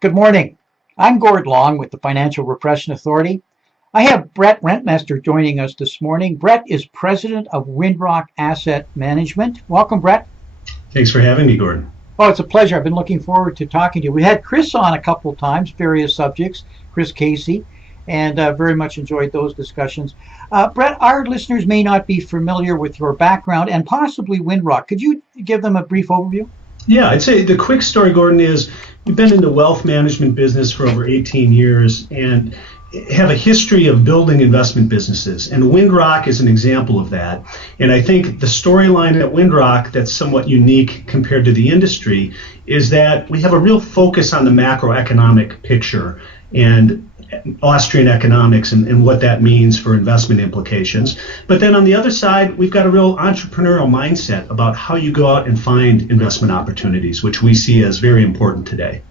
Good morning. I'm Gord Long with the Financial Repression Authority. I have Brett Rentmeester joining us this morning. Brett is president of Windrock Asset Management. Welcome, Brett. Thanks for having me, Gordon. Oh, it's a pleasure. I've been looking forward to talking to you. We had Chris on a couple of times, various subjects, Chris Casey, and very much enjoyed those discussions. Brett, our listeners may not be familiar with your background and possibly Windrock. Could you give them a brief overview? Yeah, I'd say the quick story, Gordon, is we've been in the wealth management business for over 18 years and have a history of building investment businesses. And Windrock is an example of that. And I think the storyline at Windrock that's somewhat unique compared to the industry is that we have a real focus on the macroeconomic picture and Austrian economics and what that means for investment implications. But then on the other side, we've got a real entrepreneurial mindset about how you go out and find investment opportunities, which we see as very important today.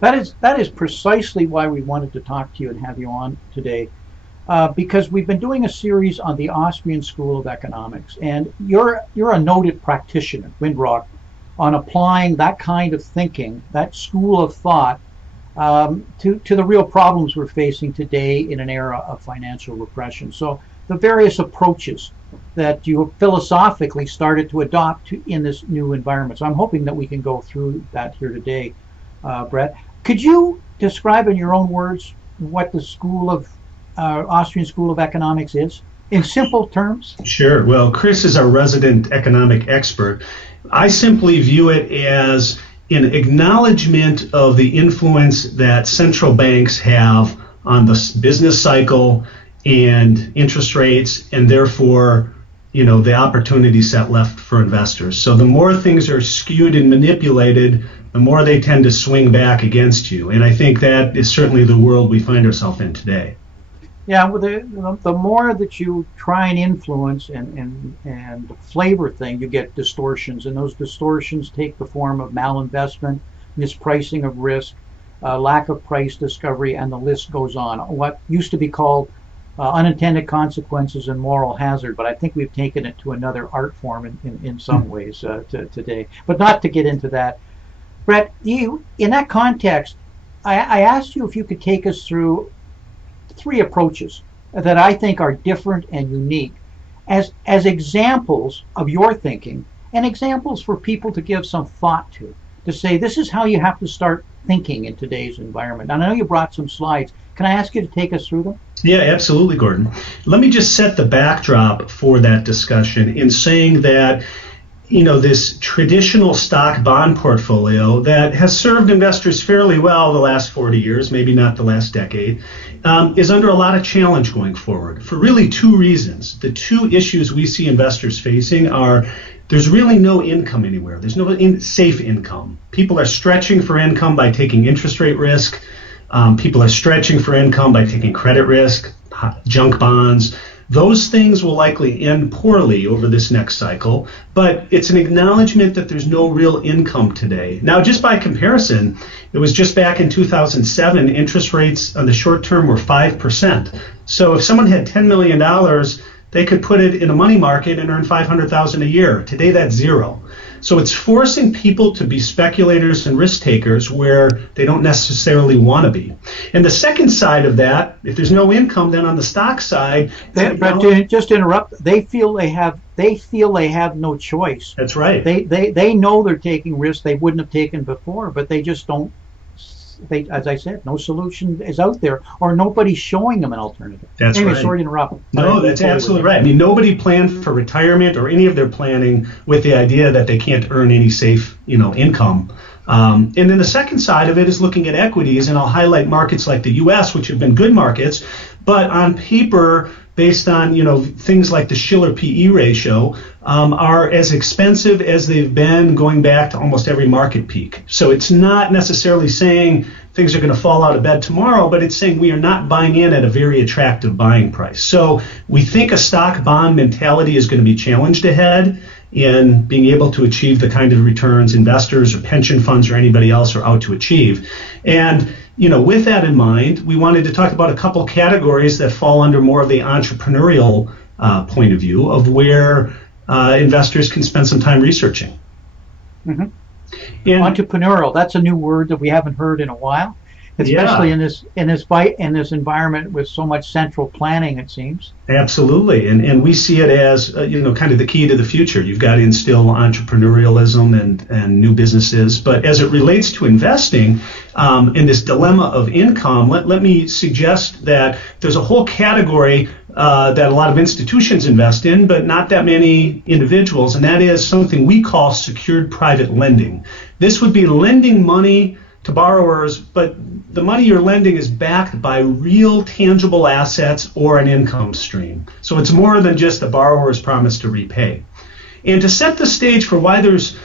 That is precisely why we wanted to talk to you and have you on today, because we've been doing a series on the Austrian School of Economics, and you're a noted practitioner, Windrock, on applying that kind of thinking, that school of thought, to the real problems we're facing today in an era of financial repression. So the various approaches that you philosophically started to adopt in this new environment. So I'm hoping that we can go through that here today, Brett. Could you describe in your own words what the Austrian School of Economics is in simple terms? Sure. Well, Chris is our resident economic expert. I simply view it as an acknowledgement of the influence that central banks have on the business cycle and interest rates, and therefore, the opportunity set left for investors. So the more things are skewed and manipulated, the more they tend to swing back against you. And I think that is certainly the world we find ourselves in today. Yeah, well, the more that you try and influence and flavor thing, you get distortions, and those distortions take the form of malinvestment, mispricing of risk, lack of price discovery, and the list goes on. What used to be called unintended consequences and moral hazard, but I think we've taken it to another art form in some ways today. But not to get into that. Brett, in that context, I asked you if you could take us through three approaches that I think are different and unique as examples of your thinking and examples for people to give some thought to say this is how you have to start thinking in today's environment. And I know you brought some slides. Can I ask you to take us through them? Yeah, absolutely, Gordon. Let me just set the backdrop for that discussion in saying that this traditional stock bond portfolio that has served investors fairly well the last 40 years, maybe not the last decade, is under a lot of challenge going forward for really two reasons. The two issues we see investors facing are there's really no income anywhere. There's no safe income. People are stretching for income by taking interest rate risk. People are stretching for income by taking credit risk, junk bonds. Those things will likely end poorly over this next cycle, but it's an acknowledgement that there's no real income today. Now, just by comparison, it was just back in 2007, interest rates on the short term were 5%. So if someone had $10 million, they could put it in a money market and earn $500,000 a year. Today, that's zero. So it's forcing people to be speculators and risk takers where they don't necessarily want to be. And the second side of that, if there's no income, then on the stock side, but just to interrupt, they feel they have no choice. That's right. They know they're taking risks they wouldn't have taken before, but they just don't. As I said, no solution is out there, or nobody's showing them an alternative. That's anyway, right. Sorry to interrupt. No, that's absolutely right. I mean, nobody planned for retirement or any of their planning with the idea that they can't earn any safe, income. And then the second side of it is looking at equities, and I'll highlight markets like the U.S., which have been good markets, but on paper, based on things like the Shiller PE ratio, are as expensive as they've been going back to almost every market peak. So it's not necessarily saying things are going to fall out of bed tomorrow, but it's saying we are not buying in at a very attractive buying price. So we think a stock bond mentality is going to be challenged ahead in being able to achieve the kind of returns investors or pension funds or anybody else are out to achieve. And with that in mind, we wanted to talk about a couple categories that fall under more of the entrepreneurial point of view of where investors can spend some time researching. Mm-hmm. And Entrepreneurial, that's a new word that we haven't heard in a while, especially yeah, in this environment with so much central planning, it seems. absolutely. And we see it as, kind of the key to the future. You've got to instill entrepreneurialism and new businesses. But as it relates to investing, in this dilemma of income, let me suggest that there's a whole category that a lot of institutions invest in, but not that many individuals, and that is something we call secured private lending. This would be lending money to borrowers, but the money you're lending is backed by real tangible assets or an income stream. So it's more than just the borrower's promise to repay. And to set the stage for why there's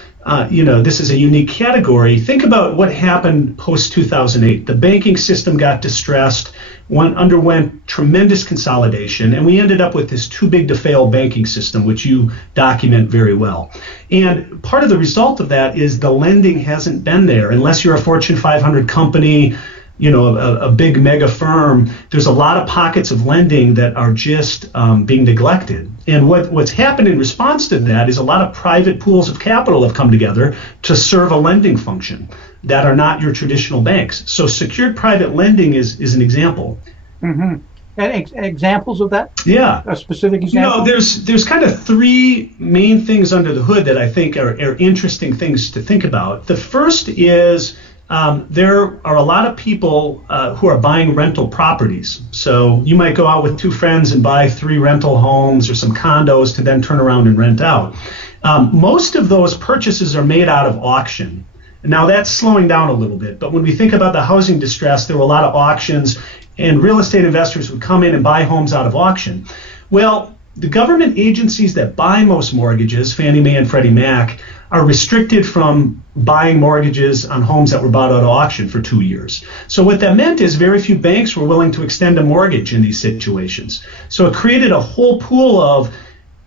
this is a unique category, think about what happened post-2008. The banking system got distressed, underwent tremendous consolidation, and we ended up with this too-big-to-fail banking system, which you document very well. And part of the result of that is the lending hasn't been there. Unless you're a Fortune 500 company, a big mega firm, there's a lot of pockets of lending that are just being neglected. And what's happened in response to that is a lot of private pools of capital have come together to serve a lending function that are not your traditional banks. So secured private lending is an example. Mm-hmm. And examples of that? Yeah. A specific example? There's kind of three main things under the hood that I think are interesting things to think about. The first is there are a lot of people who are buying rental properties. So you might go out with two friends and buy 3 rental homes or some condos to then turn around and rent out. Most of those purchases are made out of auction. Now that's slowing down a little bit, but when we think about the housing distress, there were a lot of auctions and real estate investors would come in and buy homes out of auction. Well, the government agencies that buy most mortgages, Fannie Mae and Freddie Mac, are restricted from buying mortgages on homes that were bought out of auction for 2 years. So what that meant is very few banks were willing to extend a mortgage in these situations. So it created a whole pool of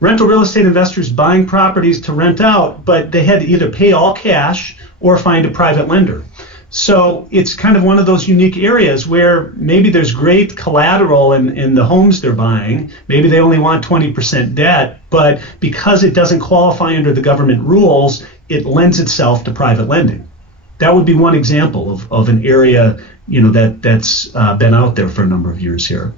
rental real estate investors buying properties to rent out, but they had to either pay all cash or find a private lender. So it's kind of one of those unique areas where maybe there's great collateral in the homes they're buying. Maybe they only want 20% debt, but because it doesn't qualify under the government rules, it lends itself to private lending. That would be one example of an area, that's been out there for a number of years here.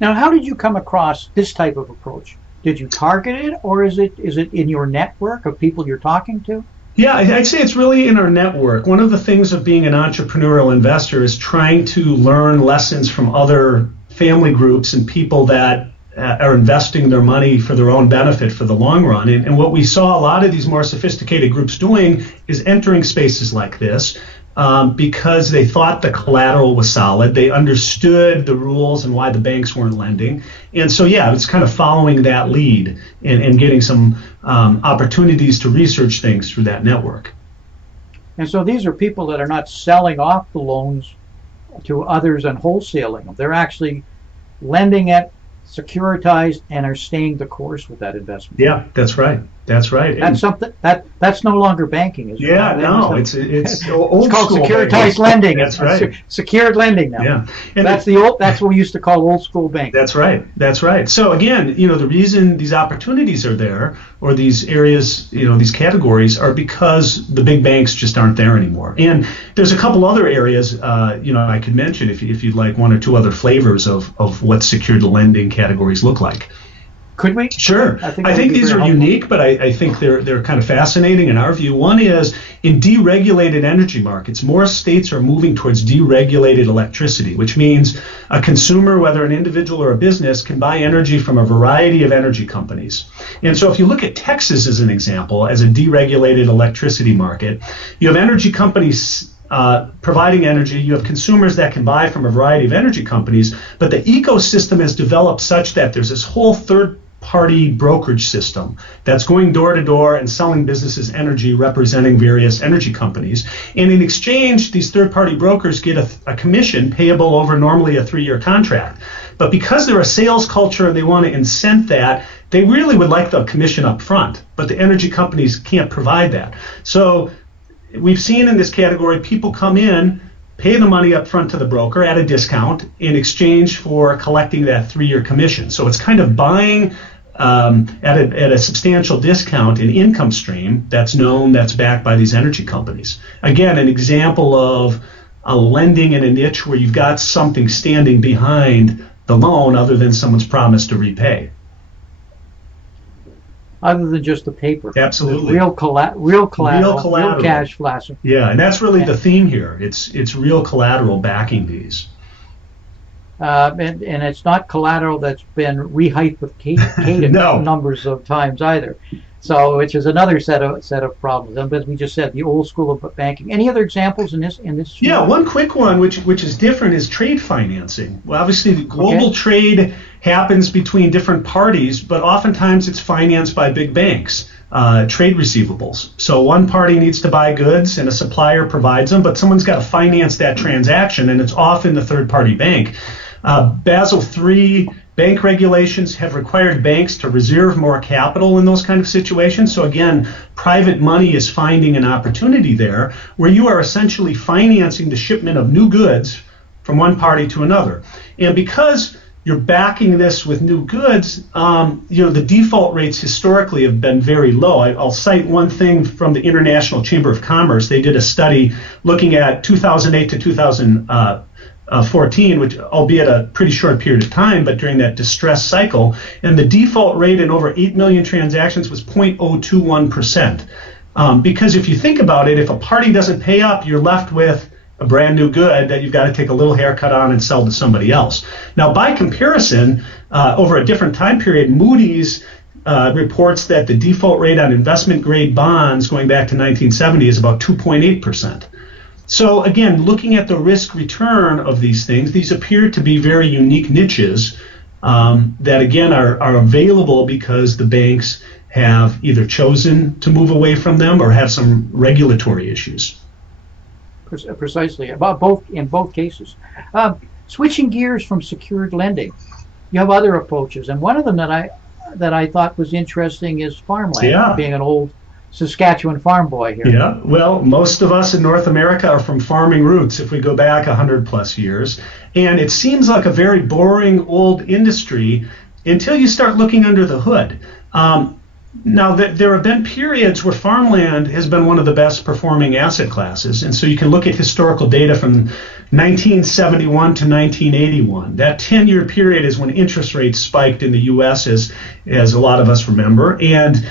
Now, how did you come across this type of approach? Did you target it, or is it in your network of people you're talking to? Yeah, I'd say it's really in our network. One of the things of being an entrepreneurial investor is trying to learn lessons from other family groups and people that are investing their money for their own benefit for the long run. And what we saw a lot of these more sophisticated groups doing is entering spaces like this because they thought the collateral was solid. They understood the rules and why the banks weren't lending. And so, yeah, it's kind of following that lead and getting some opportunities to research things through that network. And so these are people that are not selling off the loans to others and wholesaling them. They're actually lending it, securitized, and are staying the course with that investment. Yeah, that's right. That's right. That's something that's no longer banking, is it? Yeah, no, it's old it's called school securitized banking. lending. That's right. Secured lending now. Yeah, and that's what we used to call old school banking. That's right. That's right. So again, the reason these opportunities are there, or these areas, these categories, are because the big banks just aren't there anymore. And there's a couple other areas, I could mention if you'd like one or two other flavors of what secured lending categories look like. Could we? Sure. I think these are unique, but I think they're kind of fascinating in our view. One is in deregulated energy markets, more states are moving towards deregulated electricity, which means a consumer, whether an individual or a business, can buy energy from a variety of energy companies. And so if you look at Texas as an example, as a deregulated electricity market, you have energy companies providing energy, you have consumers that can buy from a variety of energy companies, but the ecosystem has developed such that there's this whole third-party brokerage system that's going door to door and selling businesses energy representing various energy companies. And in exchange, these third-party brokers get a commission payable over normally a 3-year contract. But because they're a sales culture and they want to incent that, they really would like the commission up front, but the energy companies can't provide that. So we've seen in this category people come in, pay the money up front to the broker at a discount in exchange for collecting that 3-year commission. So it's kind of buying at a substantial discount an income stream that's known, that's backed by these energy companies. Again, an example of a lending in a niche where you've got something standing behind the loan other than someone's promise to repay. Other than just the paper. Absolutely. Real collateral, real cash flashing. Yeah, and that's really the theme here. It's real collateral backing these. And it's not collateral that's been rehypothecated No. numbers of times either. So, which is another set of problems. And as we just said, the old school of banking. Any other examples in this? Yeah, one quick one, which is different, is trade financing. Well, obviously, the global trade happens between different parties, but oftentimes it's financed by big banks. Trade receivables. So one party needs to buy goods and a supplier provides them, but someone's got to finance that transaction, and it's often the third-party bank. Basel III bank regulations have required banks to reserve more capital in those kind of situations. So again, private money is finding an opportunity there where you are essentially financing the shipment of new goods from one party to another. And because you're backing this with new goods, the default rates historically have been very low. I'll cite one thing from the International Chamber of Commerce. They did a study looking at 2008 to 2014, which albeit a pretty short period of time, but during that distress cycle, and the default rate in over 8 million transactions was 0.021%. Because if you think about it, if a party doesn't pay up, you're left with a brand new good that you've got to take a little haircut on and sell to somebody else. Now, by comparison, over a different time period, Moody's reports that the default rate on investment grade bonds going back to 1970 is about 2.8%. So again, looking at the risk return of these things, these appear to be very unique niches that again are available because the banks have either chosen to move away from them or have some regulatory issues. Precisely, in both cases. Switching gears from secured lending, you have other approaches, and one of them that I thought was interesting is farmland. Yeah. Being an old Saskatchewan farm boy here. Yeah, well, most of us in North America are from farming roots if we go back 100 plus years, and it seems like a very boring old industry until you start looking under the hood. Now, there have been periods where farmland has been one of the best performing asset classes, and so you can look at historical data from 1971 to 1981. That 10-year period is when interest rates spiked in the U.S., as a lot of us remember, and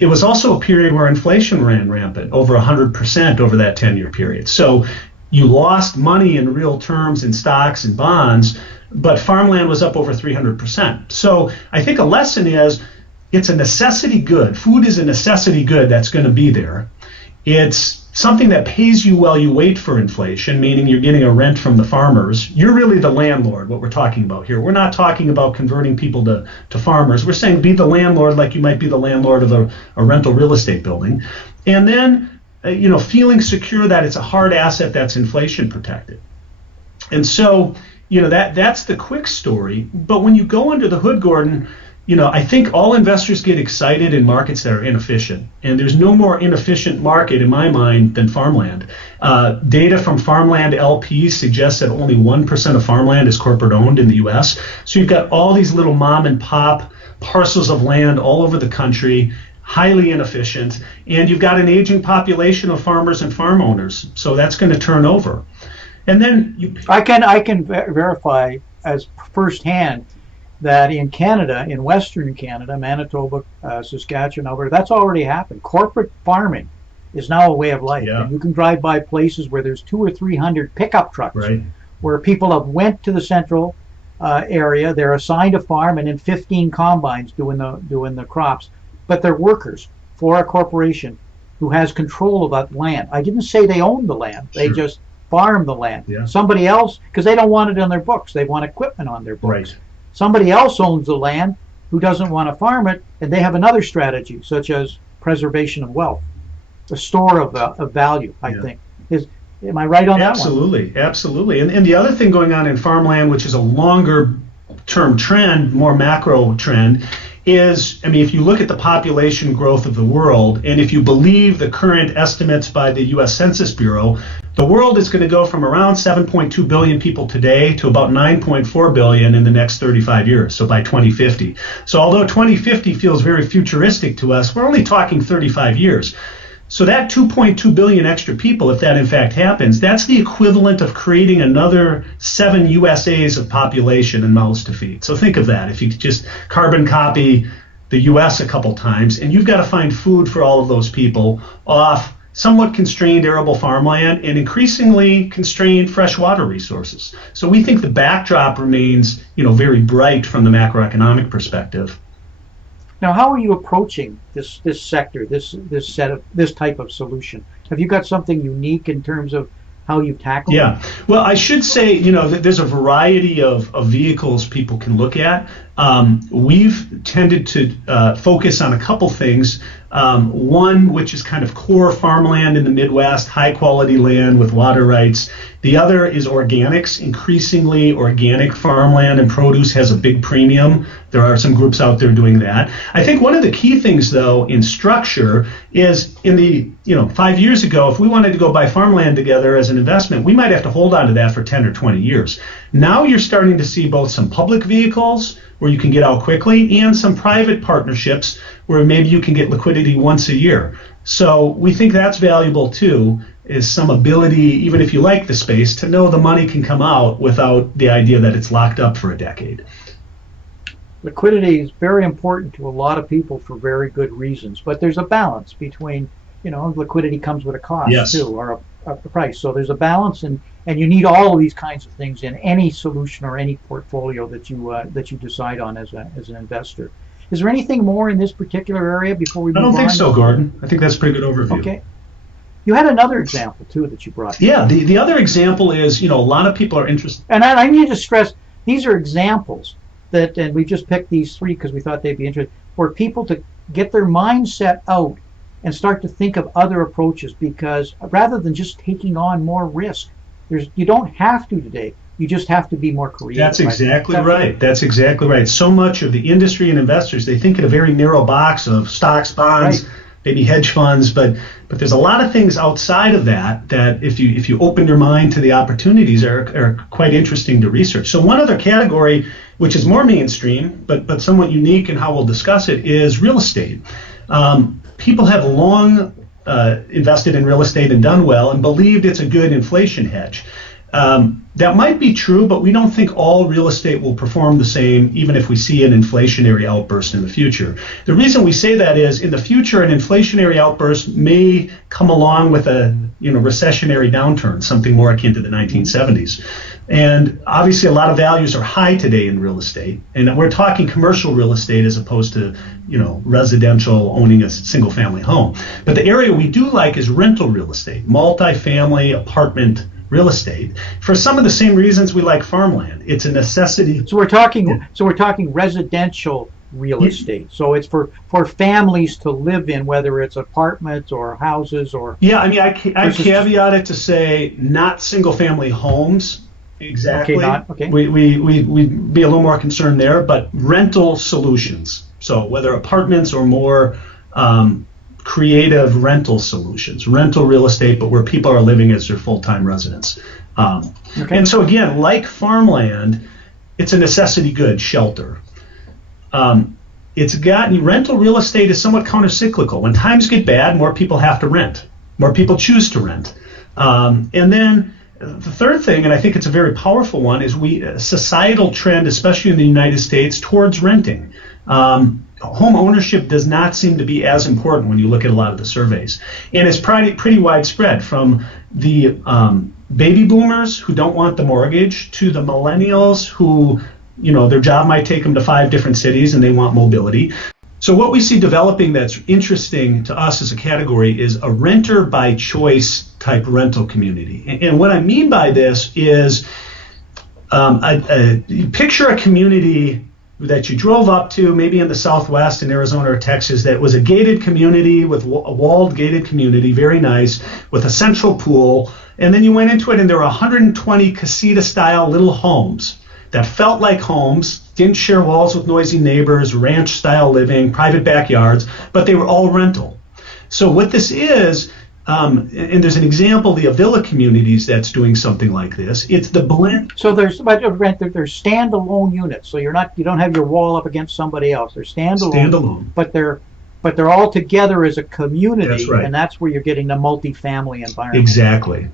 it was also a period where inflation ran rampant, over 100% over that 10-year period. So you lost money in real terms in stocks and bonds, but farmland was up over 300%. So I think a lesson is, it's a necessity good. Food is a necessity good that's going to be there. It's something that pays you while you wait for inflation, meaning you're getting a rent from the farmers. You're really the landlord, what we're talking about here. We're not talking about converting people to farmers. We're saying be the landlord like you might be the landlord of a rental real estate building. And then, feeling secure that it's a hard asset that's inflation protected. And so, that's the quick story. But when you go under the hood, Gordon, I think all investors get excited in markets that are inefficient. And there's no more inefficient market in my mind than farmland. Data from farmland LPs suggests that only 1% of farmland is corporate owned in the US. So you've got all these little mom and pop parcels of land all over the country, highly inefficient. And you've got an aging population of farmers and farm owners. So that's going to turn over. And then I can verify as firsthand that in Canada, in Western Canada, Manitoba, Saskatchewan, Alberta, that's already happened. Corporate farming is now a way of life. Yeah. And you can drive by places where there's 200 or 300 pickup trucks, right, where people have went to the central area, they're assigned a farm, and then 15 combines doing the crops. But they're workers for a corporation who has control of that land. I didn't say they own the land. They Sure. just farm the land. Yeah. Somebody else, because they don't want it on their books. They want equipment on their books. Right. Somebody else owns the land who doesn't want to farm it, and they have another strategy, such as preservation of wealth, a store of value, I think. Am I right on that one? Absolutely. And the other thing going on in farmland, which is a longer term trend, more macro trend, is, if you look at the population growth of the world, and if you believe the current estimates by the U.S. Census Bureau, The world is going to go from around 7.2 billion people today to about 9.4 billion in the next 35 years, so by 2050. So although 2050 feels very futuristic to us, we're only talking 35 years. So that 2.2 billion extra people, if that in fact happens, that's the equivalent of creating another 7 USAs of population and mouths to feed. So think of that. If you just carbon copy the US a couple times, and you've got to find food for all of those people off somewhat constrained arable farmland and increasingly constrained freshwater resources. So we think the backdrop remains, very bright from the macroeconomic perspective. Now, how are you approaching this sector, this type of solution? Have you got something unique in terms of how you tackle it? Yeah. Well, I should say, that there's a variety of vehicles people can look at. We've tended to focus on a couple things. One, which is kind of core farmland in the Midwest, high quality land with water rights. The other is organics. Increasingly, organic farmland and produce has a big premium. There are some groups out there doing that. I think one of the key things, though, in structure is 5 years ago, if we wanted to go buy farmland together as an investment, we might have to hold on to that for 10 or 20 years. Now you're starting to see both some public vehicles where you can get out quickly and some private partnerships where maybe you can get liquidity once a year. So we think that's valuable too, is some ability, even if you like the space, to know the money can come out without the idea that it's locked up for a decade. Liquidity is very important to a lot of people for very good reasons, but there's a balance between, liquidity comes with a cost too, or a price. So there's a balance, and you need all of these kinds of things in any solution or any portfolio that you decide on as an investor. Is there anything more in this particular area before we move on? I don't think so, Gordon. I think that's a pretty good overview. Okay. You had another example too that you brought. Yeah, the other example is, a lot of people are interested. And I need to stress, these are examples and we just picked these three because we thought they'd be interesting, for people to get their mindset out and start to think of other approaches, because rather than just taking on more risk, you don't have to today. You just have to be more creative. That's exactly right. That's exactly right. So much of the industry and investors, they think in a very narrow box of stocks, bonds, maybe hedge funds, but there's a lot of things outside of that if you open your mind to the opportunities are quite interesting to research. So one other category, which is more mainstream, but somewhat unique in how we'll discuss it, is real estate. People have long invested in real estate and done well and believed it's a good inflation hedge. That might be true, but we don't think all real estate will perform the same, even if we see an inflationary outburst in the future. The reason we say that is, in the future, an inflationary outburst may come along with a recessionary downturn, something more akin to the 1970s. And obviously, a lot of values are high today in real estate, and we're talking commercial real estate as opposed to residential, owning a single-family home. But the area we do like is rental real estate, multifamily apartment real estate, for some of the same reasons we like farmland. It's a necessity. So we're talking residential real estate. So it's for families to live in, whether it's apartments or houses or. Yeah, I caveat it to say not single family homes. Exactly. Okay. We'd be a little more concerned there, but rental solutions. So whether apartments or more creative rental solutions, rental real estate, but where people are living as their full-time residents. And so again, like farmland, it's a necessity good, shelter. Rental real estate is somewhat counter-cyclical. When times get bad, more people have to rent. More people choose to rent. And then the third thing, and I think it's a very powerful one, is a societal trend, especially in the United States, towards renting. Home ownership does not seem to be as important when you look at a lot of the surveys. And it's pretty widespread, from the baby boomers who don't want the mortgage to the millennials who, their job might take them to 5 different cities and they want mobility. So what we see developing that's interesting to us as a category is a renter by choice type rental community. And what I mean by this is you picture a community that you drove up to, maybe in the Southwest in Arizona or Texas, that was a gated community, with a walled gated community, very nice, with a central pool. And then you went into it and there were 120 casita-style little homes that felt like homes, didn't share walls with noisy neighbors, ranch-style living, private backyards, but they were all rental. So what this is and there's an example, the Avila communities, that's doing something like this. It's the blend. So there's standalone units. So you don't have your wall up against somebody else. They're standalone. But they're all together as a community. That's right. And that's where you're getting the multifamily environment.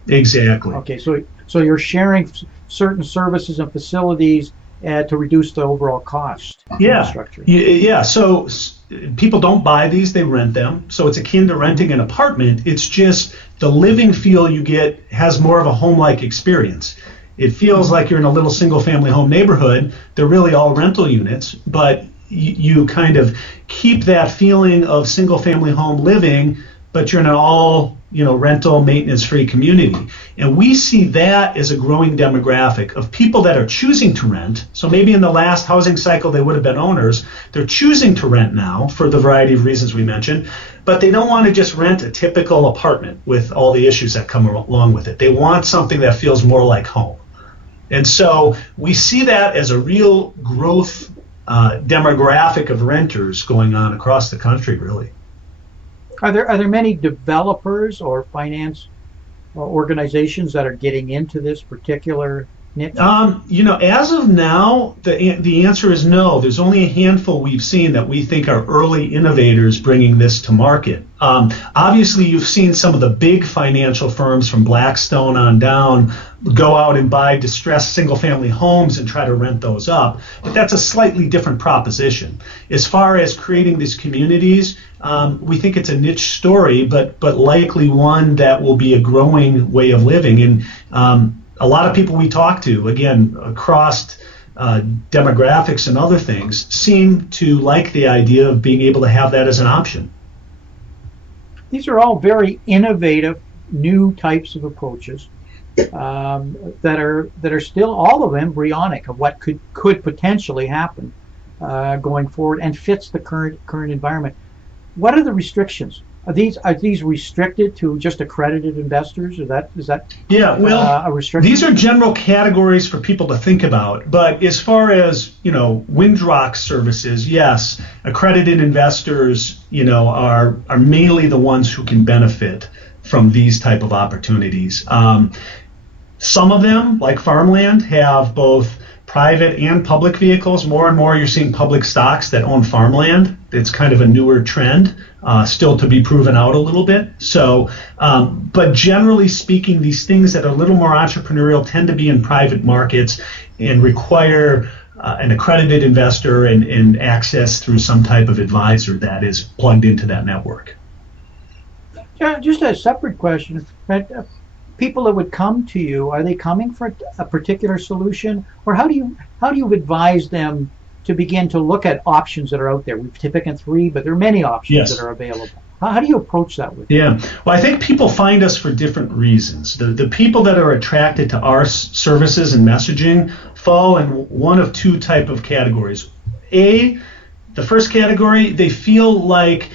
Exactly. Okay, so you're sharing certain services and facilities to reduce the overall cost. Structure. Yeah. So people don't buy these; they rent them. So it's akin to renting an apartment. It's just the living feel you get has more of a home-like experience. It feels like you're in a little single-family home neighborhood. They're really all rental units, but you kind of keep that feeling of single-family home living, but you're in an all rental, maintenance-free community. And we see that as a growing demographic of people that are choosing to rent. So maybe in the last housing cycle they would have been owners. They're choosing to rent now for the variety of reasons we mentioned, but they don't want to just rent a typical apartment with all the issues that come along with it. They want something that feels more like home. And so we see that as a real growth demographic of renters going on across the country, really. Are there many developers or finance organizations that are getting into this particular niche? As of now, the answer is no. There's only a handful we've seen that we think are early innovators bringing this to market. Obviously, you've seen some of the big financial firms from Blackstone on down go out and buy distressed single-family homes and try to rent those up, but that's a slightly different proposition. As far as creating these communities, we think it's a niche story, but likely one that will be a growing way of living. And a lot of people we talk to, again, across demographics and other things, seem to like the idea of being able to have that as an option. These are all very innovative, new types of approaches that are still all of embryonic of what could potentially happen going forward, and fits the current environment. What are the restrictions? Are these restricted to just accredited investors? Is that a restriction? These are general categories for people to think about. But as far as Windrock services, yes, accredited investors are mainly the ones who can benefit from these type of opportunities. Some of them, like farmland, have both private and public vehicles. More and more you're seeing public stocks that own farmland. It's kind of a newer trend, still to be proven out a little bit. So, but generally speaking, these things that are a little more entrepreneurial tend to be in private markets and require an accredited investor and access through some type of advisor that is plugged into that network. Yeah, just a separate question. People that would come to you, are they coming for a particular solution, or how do you advise them to begin to look at options that are out there? We've taken 3, but there are many options that are available. How do you approach that with them? Yeah, well, I think people find us for different reasons. The people that are attracted to our services and messaging fall in one of 2 type of categories. The first category, they feel like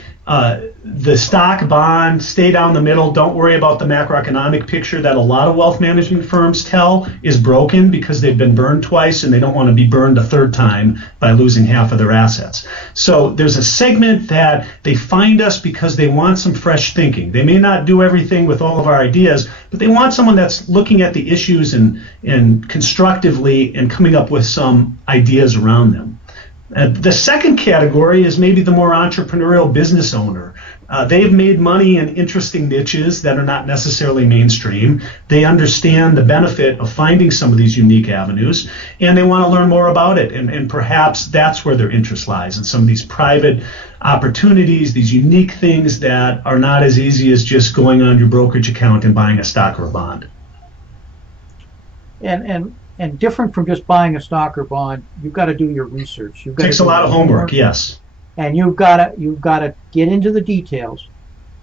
the stock bond, stay down the middle, don't worry about the macroeconomic picture that a lot of wealth management firms tell is broken because they've been burned twice and they don't want to be burned a third time by losing half of their assets. So there's a segment that they find us because they want some fresh thinking. They may not do everything with all of our ideas, but they want someone that's looking at the issues and constructively and coming up with some ideas around them. The second category is maybe the more entrepreneurial business owner. They've made money in interesting niches that are not necessarily mainstream. They understand the benefit of finding some of these unique avenues, and they want to learn more about it. And perhaps that's where their interest lies, in some of these private opportunities, these unique things that are not as easy as just going on your brokerage account and buying a stock or a bond. And different from just buying a stock or bond, you've got to do your research. It takes a lot of homework, yes. And you've got to get into the details,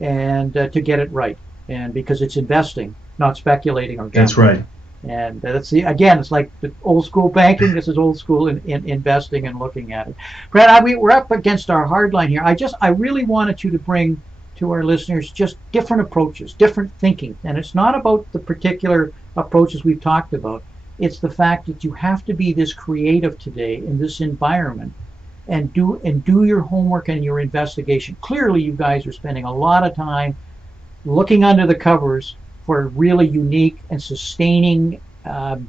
and to get it right. And because it's investing, not speculating or gambling. That's right. And it's like the old school banking. This is old school in investing and looking at it. Brett, we're up against our hard line here. I really wanted you to bring to our listeners just different approaches, different thinking. And it's not about the particular approaches we've talked about. It's the fact that you have to be this creative today in this environment, and do your homework and your investigation. Clearly, you guys are spending a lot of time looking under the covers for really unique and sustaining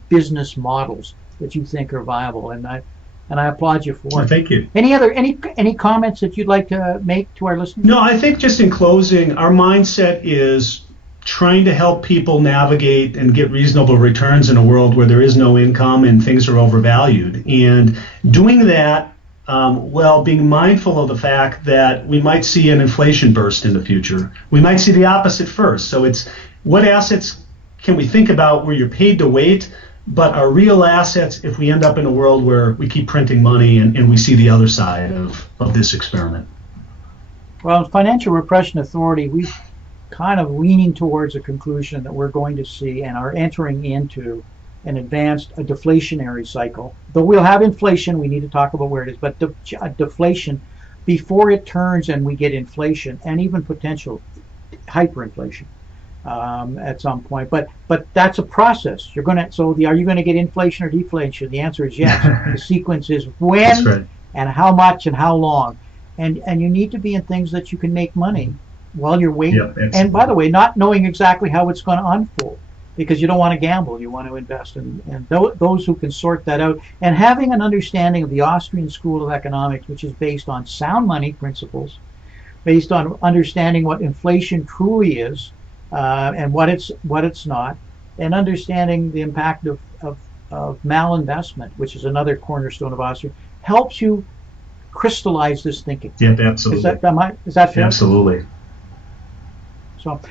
business models that you think are viable, and I applaud you for it. Well, thank you. Any comments that you'd like to make to our listeners? No, I think just in closing, our mindset is trying to help people navigate and get reasonable returns in a world where there is no income and things are overvalued. And doing that while being mindful of the fact that we might see an inflation burst in the future. We might see the opposite first. So it's what assets can we think about where you're paid to wait, but are real assets if we end up in a world where we keep printing money and we see the other side of this experiment. Well, Financial Repression Authority, we've kind of leaning towards a conclusion that we're going to see and are entering into a deflationary cycle. Though we'll have inflation, we need to talk about where it is, but deflation before it turns and we get inflation and even potential hyperinflation at some point. But that's a process. Are you going to get inflation or deflation? The answer is yes. The sequence is when and how much and how long. And you need to be in things that you can make money while you're waiting. Yep, and by the way, not knowing exactly how it's going to unfold, because you don't want to gamble, you want to invest. And those who can sort that out, and having an understanding of the Austrian School of Economics, which is based on sound money principles, based on understanding what inflation truly is and what it's not, and understanding the impact of malinvestment, which is another cornerstone of Austria, helps you crystallize this thinking. Yep, absolutely. Is that fair? Absolutely. So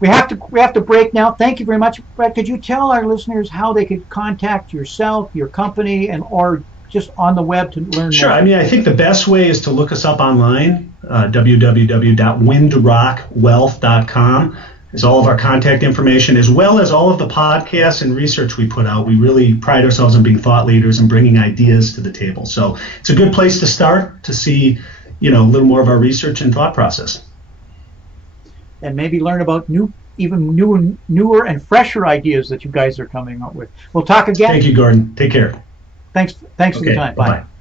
we have to break now. Thank you very much, Brett. Could you tell our listeners how they could contact yourself, your company, or just on the web to learn Sure. more? I mean, I think the best way is to look us up online. www.windrockwealth.com is all of our contact information, as well as all of the podcasts and research we put out. We really pride ourselves on being thought leaders and bringing ideas to the table. So it's a good place to start to see, a little more of our research and thought process. And maybe learn about newer and fresher ideas that you guys are coming up with. We'll talk again. Thank you, Gordon. Take care. Thanks for the time. Bye. Bye-bye.